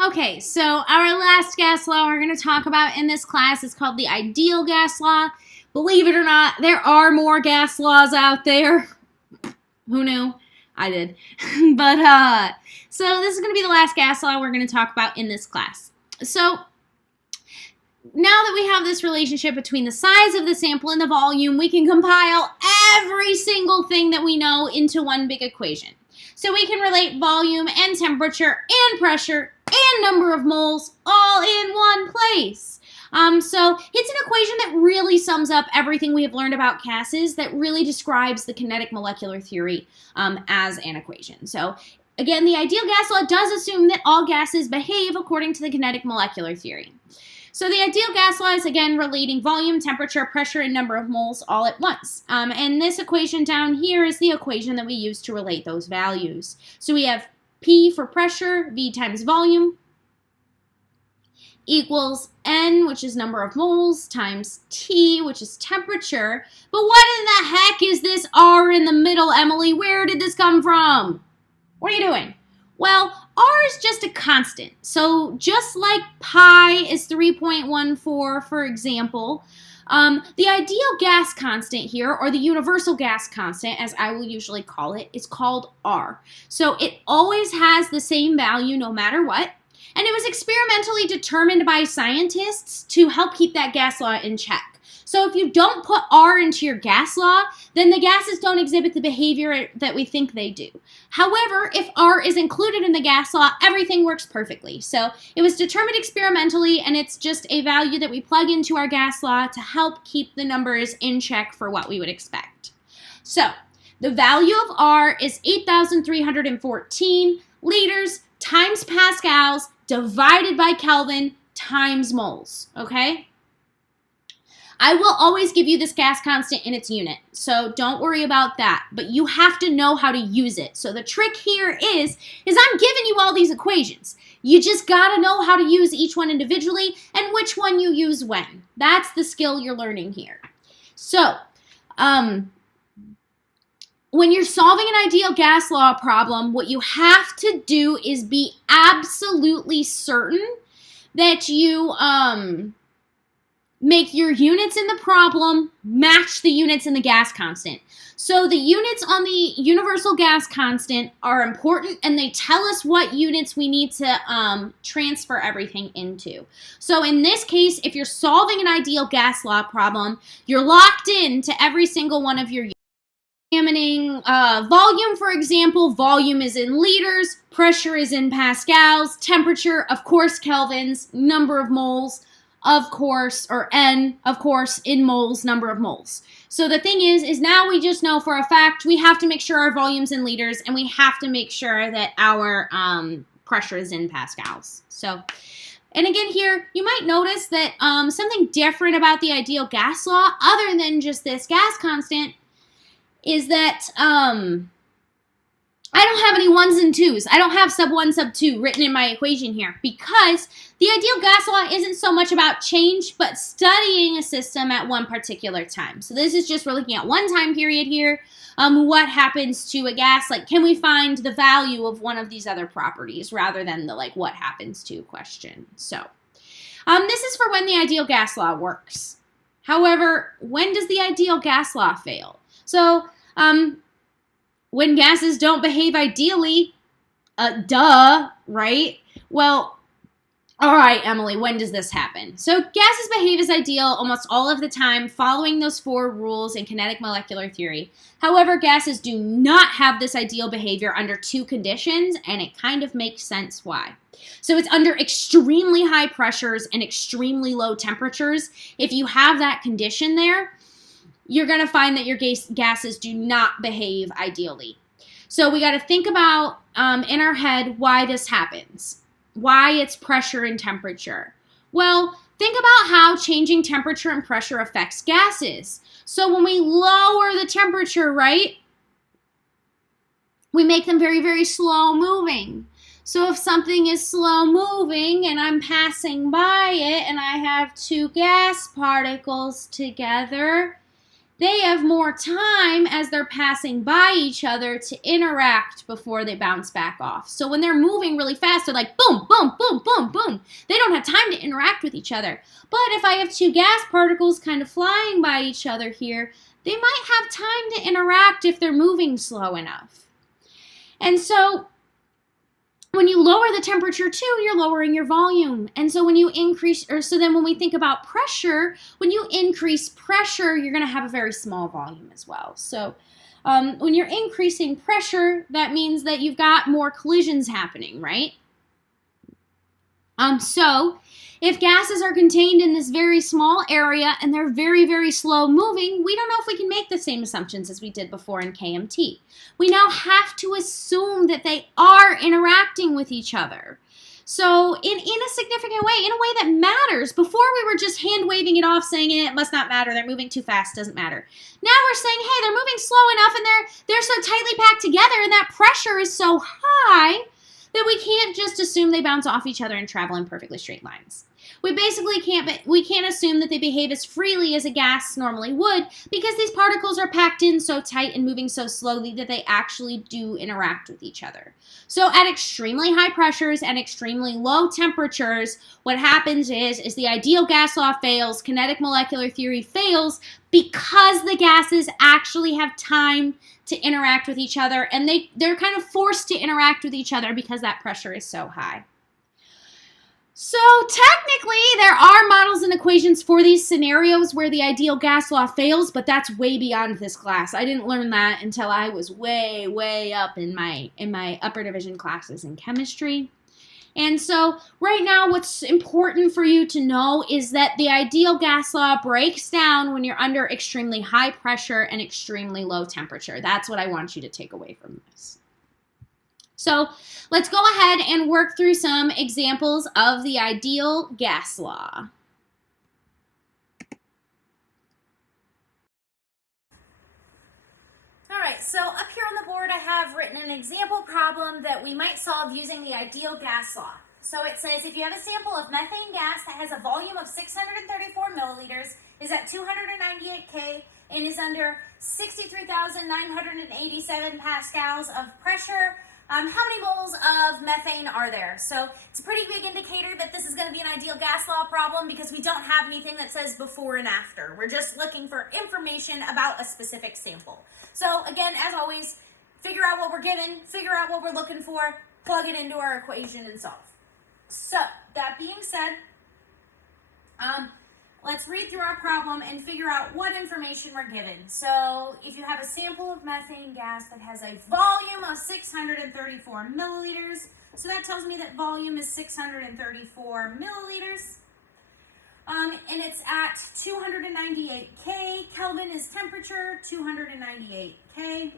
Okay, so our last gas law we're going to talk about in this class is called the ideal gas law. Believe it or not, there are more gas laws out there. Who knew? I did. So this is going to be the last gas law we're going to talk about in this class. So now that we have this relationship between the size of the sample and the volume, we can compile every single thing that we know into one big equation. So we can relate volume and temperature and pressure and number of moles all in one place. So it's an equation that really sums up everything we have learned about gases, that really describes the kinetic molecular theory as an equation. So again, the ideal gas law does assume that all gases behave according to the kinetic molecular theory. So the ideal gas law is, again, relating volume, temperature, pressure, and number of moles all at once. And this equation down here is the equation that we use to relate those values. So we have P for pressure, V times volume, equals N, which is number of moles, times T, which is temperature. But what in the heck is this R in the middle, Emily? Where did this come from? What are you doing? Well, R is just a constant. So just like pi is 3.14, for example, the ideal gas constant here, or the universal gas constant, as I will usually call it, is called R. So it always has the same value no matter what. And it was experimentally determined by scientists to help keep that gas law in check. So if you don't put R into your gas law, then the gases don't exhibit the behavior that we think they do. However, if R is included in the gas law, everything works perfectly. So it was determined experimentally, and it's just a value that we plug into our gas law to help keep the numbers in check for what we would expect. So the value of R is 8,314 liters times pascals divided by Kelvin times moles, okay? I will always give you this gas constant in its unit, so don't worry about that, but you have to know how to use it. So the trick here is I'm giving you all these equations. You just gotta know how to use each one individually and which one you use when. That's the skill you're learning here. So, when you're solving an ideal gas law problem, what you have to do is be absolutely certain that you make your units in the problem match the units in the gas constant. So the units on the universal gas constant are important, and they tell us what units we need to transfer everything into. So in this case, if you're solving an ideal gas law problem, you're locked into every single one of your units. Examining volume, for example, volume is in liters, pressure is in pascals, temperature, of course, kelvins, number of moles, of course, or N, of course, in moles, number of moles. So the thing is now we just know for a fact we have to make sure our volume's in liters, and we have to make sure that our pressure is in pascals. So, and again here, you might notice that something different about the ideal gas law, other than just this gas constant, is that I don't have any ones and twos. I don't have sub 1, sub 2 written in my equation here, because the ideal gas law isn't so much about change, but studying a system at one particular time. So this is just, we're looking at one time period here. What happens to a gas? Like, can we find the value of one of these other properties, rather than the, like, what happens to question. So this is for when the ideal gas law works. However, when does the ideal gas law fail? So, when gases don't behave ideally, right? Well, all right, Emily, when does this happen? So gases behave as ideal almost all of the time, following those 4 rules in kinetic molecular theory. However, gases do not have this ideal behavior under 2 conditions, and it kind of makes sense why. So it's under extremely high pressures and extremely low temperatures. If you have that condition there, you're going to find that your gases do not behave ideally. So we got to think about in our head why this happens, why it's pressure and temperature. Well, think about how changing temperature and pressure affects gases. So when we lower the temperature, right, we make them very, very slow moving. So if something is slow moving and I'm passing by it and I have 2 gas particles together, they have more time as they're passing by each other to interact before they bounce back off. So when they're moving really fast, they're like boom, boom, boom, boom, boom. They don't have time to interact with each other. But if I have two gas particles kind of flying by each other here, they might have time to interact if they're moving slow enough. And so when you lower the temperature too, you're lowering your volume. And so when you increase, so then when we think about pressure, when you increase pressure, you're going to have a very small volume as well. So when you're increasing pressure, that means that you've got more collisions happening, right? So if gases are contained in this very small area and they're very, very slow moving, we don't know if we can make the same assumptions as we did before in KMT. We now have to assume that they are interacting with each other. So in a significant way, in a way that matters. Before we were just hand waving it off saying it must not matter, they're moving too fast, doesn't matter. Now we're saying, hey, they're moving slow enough and they're so tightly packed together and that pressure is so high that we can't just assume they bounce off each other and travel in perfectly straight lines. We basically can't assume that they behave as freely as a gas normally would because these particles are packed in so tight and moving so slowly that they actually do interact with each other. So at extremely high pressures and extremely low temperatures, what happens is the ideal gas law fails, kinetic molecular theory fails because the gases actually have time to interact with each other and they're kind of forced to interact with each other because that pressure is so high. So technically, there are models and equations for these scenarios where the ideal gas law fails, but that's way beyond this class. I didn't learn that until I was way, way up in my upper division classes in chemistry. And so right now, what's important for you to know is that the ideal gas law breaks down when you're under extremely high pressure and extremely low temperature. That's what I want you to take away from this. So let's go ahead and work through some examples of the ideal gas law. All right, so up here on the board I have written an example problem that we might solve using the ideal gas law. So it says if you have a sample of methane gas that has a volume of 634 milliliters, is at 298 K, and is under 63,987 pascals of pressure, how many moles of methane are there? So it's a pretty big indicator that this is going to be an ideal gas law problem because we don't have anything that says before and after. We're just looking for information about a specific sample. So again, as always, figure out what we're given, figure out what we're looking for, plug it into our equation and solve. So that being said, let's read through our problem and figure out what information we're given. So if you have a sample of methane gas that has a volume of 634 milliliters, so that tells me that volume is 634 milliliters. And it's at 298 K. Kelvin is temperature, 298 K.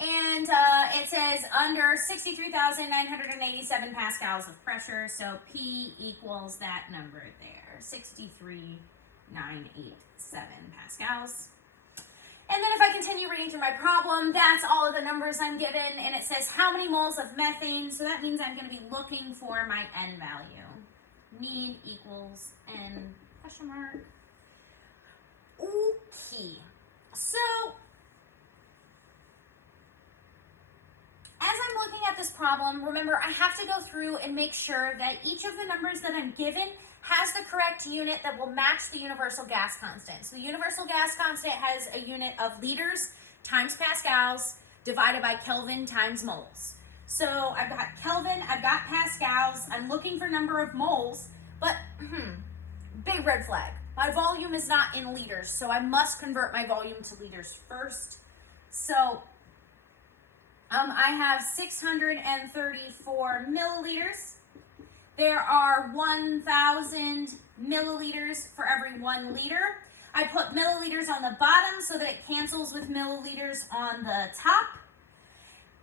And it says under 63,987 pascals of pressure, so P equals that number there, 63,987 pascals. And then if I continue reading through my problem, that's all of the numbers I'm given, and it says how many moles of methane, so that means I'm going to be looking for my N value. Mean equals N question mark. Okay, so as I'm looking at this problem, remember I have to go through and make sure that each of the numbers that I'm given has the correct unit that will match the universal gas constant. So the universal gas constant has a unit of liters times pascals divided by Kelvin times moles. So I've got Kelvin, I've got pascals, I'm looking for number of moles, but big red flag. My volume is not in liters, so I must convert my volume to liters first. So I have 634 milliliters. There are 1,000 milliliters for every 1 liter. I put milliliters on the bottom so that it cancels with milliliters on the top.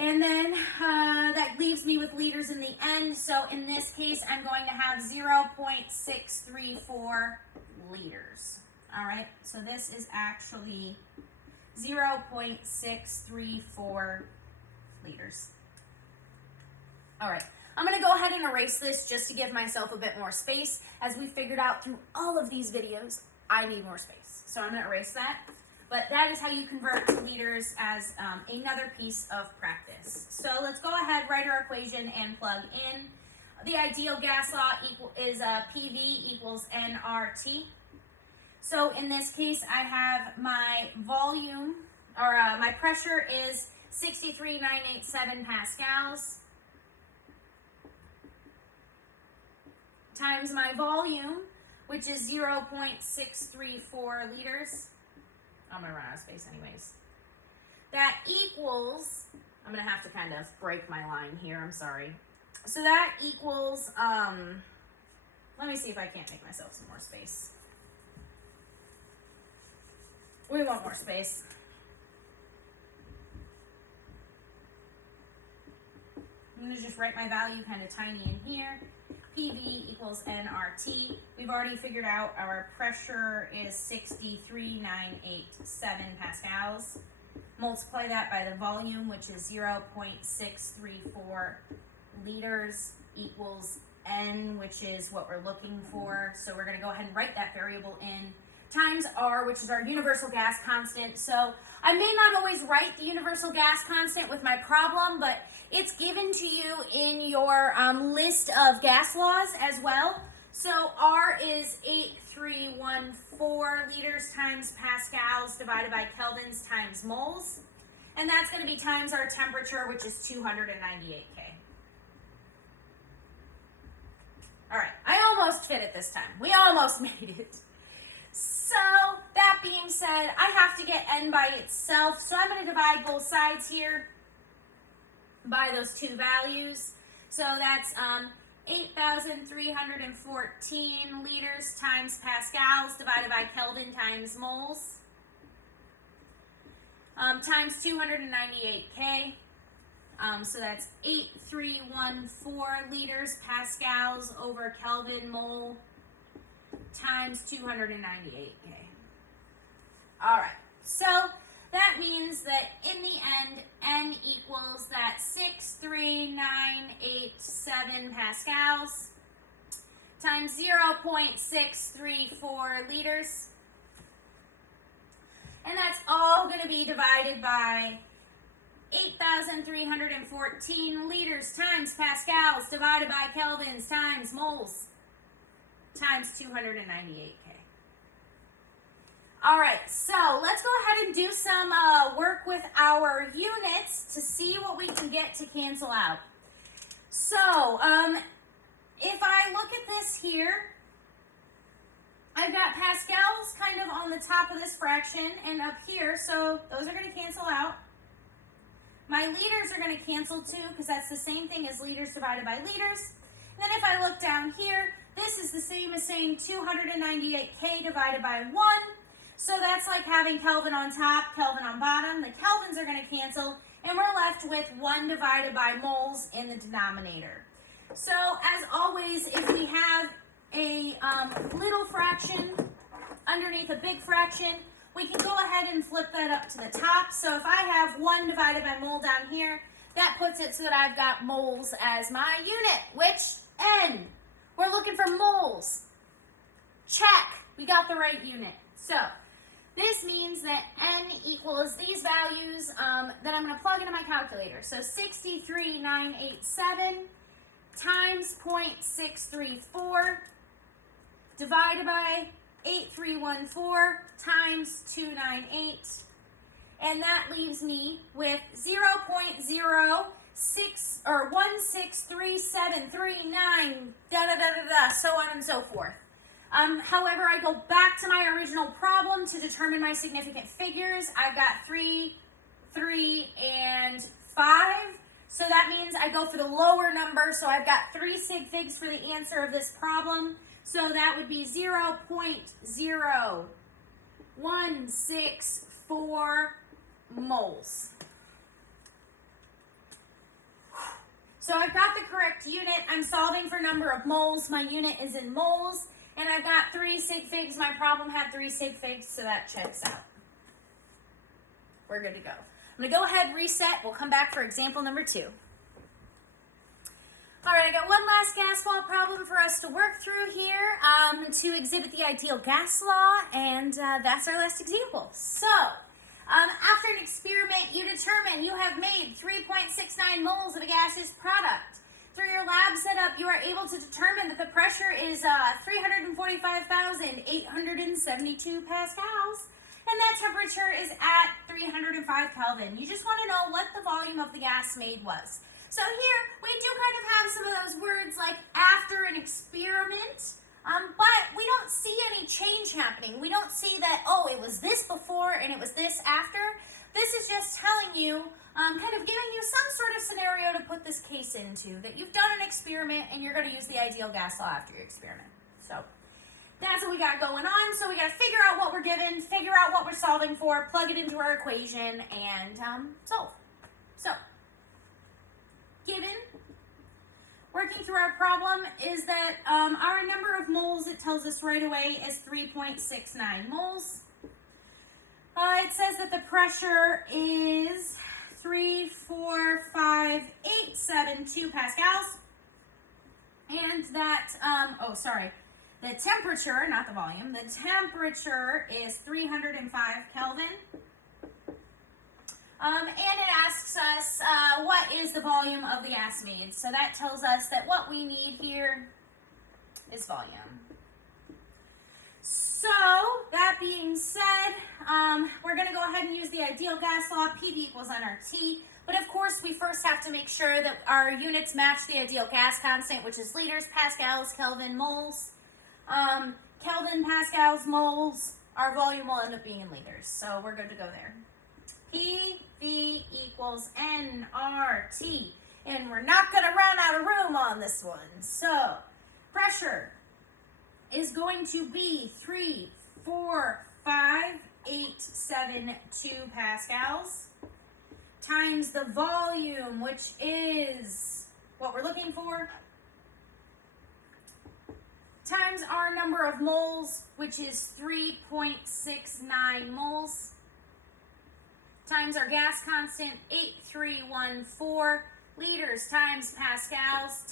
And then that leaves me with liters in the end. So in this case, I'm going to have 0.634 liters. All right, so this is actually 0.634 liters. All right, I'm going to go ahead and erase this just to give myself a bit more space as we figured out through all of these videos I need more space. So I'm going to erase that. But that is how you convert to liters as another piece of practice. So let's go ahead, write our equation, and plug in. The ideal gas law is PV equals nRT. So in this case, I have my volume, or my pressure is 63,987 pascals times my volume, which is 0.634 liters. I'm going to run out of space anyways. That equals, I'm going to have to kind of break my line here, I'm sorry. So that equals, let me see if I can't make myself some more space. We want more space. I'm going to just write my value kind of tiny in here. PV equals nRT. We've already figured out our pressure is 63,987 pascals. Multiply that by the volume, which is 0.634 liters, equals N, which is what we're looking for. So we're going to go ahead and write that variable in, times R, which is our universal gas constant. So I may not always write the universal gas constant with my problem, but it's given to you in your list of gas laws as well. So R is 8314 liters times pascals divided by kelvins times moles. And that's going to be times our temperature, which is 298 K. All right, I almost fit it this time. We almost made it. So that being said, I have to get N by itself. So I'm going to divide both sides here by those two values. So that's 8,314 liters times pascals divided by Kelvin times moles times 298 K. So that's 8314 liters pascals over Kelvin mole times 298 K. All right, so that means that in the end, N equals that 63987 pascals times 0.634 liters. And that's all going to be divided by 8,314 liters times pascals divided by kelvins times moles times 298 K. All right, so let's go ahead and do some work with our units to see what we can get to cancel out. So if I look at this here, I've got pascals kind of on the top of this fraction and up here, so those are going to cancel out. My liters are going to cancel too, because that's the same thing as liters divided by liters. And then if I look down here, this is the same as saying 298K divided by 1. So that's like having Kelvin on top, Kelvin on bottom. The kelvins are going to cancel, and we're left with 1 divided by moles in the denominator. So as always, if we have a little fraction underneath a big fraction, we can go ahead and flip that up to the top. So if I have 1 divided by mole down here, that puts it so that I've got moles as my unit, which N. We're looking for moles. Check. We got the right unit. So this means that N equals these values that I'm going to plug into my calculator. So 63987 times 0.634 divided by 8314 times 298, and that leaves me with 0.06 or 163739, so on and so forth. However, I go back to my original problem to determine my significant figures. I've got 3, 3, and 5. So that means I go for the lower number. So I've got 3 sig figs for the answer of this problem. So that would be 0.0164 moles. So I've got the correct unit. I'm solving for number of moles. My unit is in moles. And I've got 3 sig figs. My problem had 3 sig figs, so that checks out. We're good to go. I'm going to go ahead and reset. We'll come back for example number 2. All right, I got one last gas law problem for us to work through here to exhibit the ideal gas law, and that's our last example. So, after an experiment, you determine you have made 3.69 moles of a gaseous product. Through your lab setup, you are able to determine that the pressure is 345,872 pascals, and that temperature is at 305 Kelvin. You just want to know what the volume of the gas made was. So here, we do kind of have some of those words like after an experiment, but we don't see any change happening. We don't see that, oh, it was this before and it was this after. This is just telling you, kind of giving you some sort of scenario to put this case into, that you've done an experiment and you're going to use the ideal gas law after your experiment. So that's what we got going on. So we got to figure out what we're given, figure out what we're solving for, plug it into our equation, and solve. So, given, working through our problem, is that our number of moles, it tells us right away, is 3.69 moles. It says that the pressure is 345,872 pascals, and that, the temperature, not the volume, the temperature is 305 Kelvin. And it asks us, what is the volume of the gas made? So that tells us that what we need here is volume. So, that being said, we're going to go ahead and use the ideal gas law, PV equals nRT. But of course, we first have to make sure that our units match the ideal gas constant, which is liters, pascals, Kelvin, moles. Kelvin, pascals, moles, our volume will end up being in liters. So we're good to go there. PV equals nRT. And we're not going to run out of room on this one. So, pressure is going to be 345,872 pascals times the volume, which is what we're looking for, times our number of moles, which is 3.69 moles, times our gas constant, 8314 liters times pascals,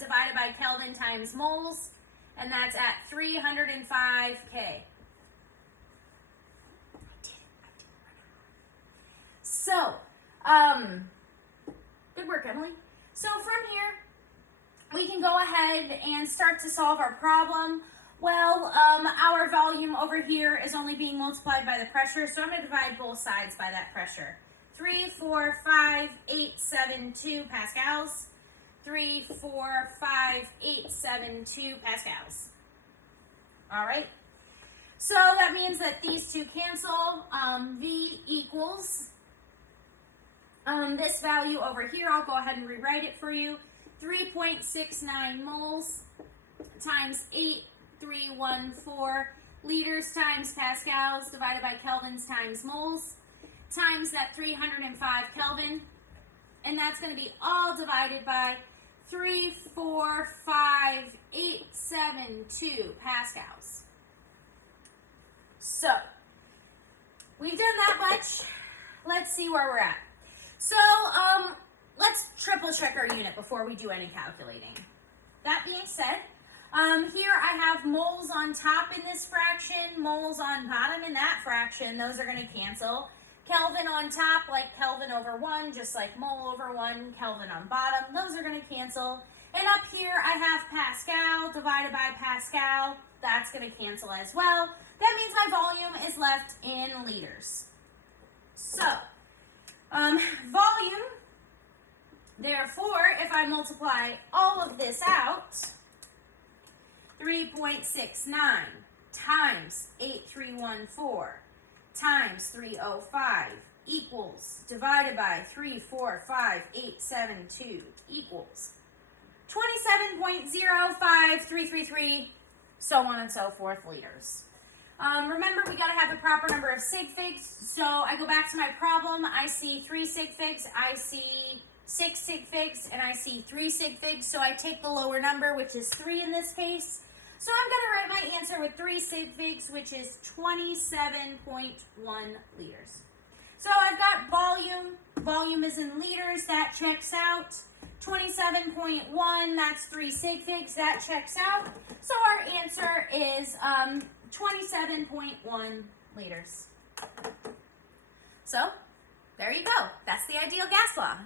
divided by Kelvin times moles, and that's at 305 K. So, good work, Emily. So from here, we can go ahead and start to solve our problem. Well, our volume over here is only being multiplied by the pressure, so I'm going to divide both sides by that pressure. 345,872 pascals. 345,872 pascals. All right. So that means that these two cancel. V equals this value over here. I'll go ahead and rewrite it for you. 3.69 moles times 8314 liters times pascals divided by kelvins times moles times that 305 Kelvin. And that's going to be all divided by 345,872 pascals. So, we've done that much. Let's see where we're at. So, let's triple check our unit before we do any calculating. That being said, here I have moles on top in this fraction, moles on bottom in that fraction. Those are going to cancel. Kelvin on top, like Kelvin over 1, just like mole over 1, Kelvin on bottom. Those are going to cancel. And up here, I have Pascal divided by Pascal. That's going to cancel as well. That means my volume is left in liters. So, volume, therefore, if I multiply all of this out, 3.69 times 8314 times 305 equals, divided by 345,872 equals 27.05333, so on and so forth, liters. Remember, we got to have the proper number of sig figs, so I go back to my problem. I see 3 sig figs, I see 6 sig figs, and I see 3 sig figs, so I take the lower number, which is 3 in this case. So I'm going to write my answer with 3 sig figs, which is 27.1 liters. So I've got volume. Volume is in liters. That checks out. 27.1, that's 3 sig figs. That checks out. So our answer is 27.1 liters. So, there you go. That's the ideal gas law.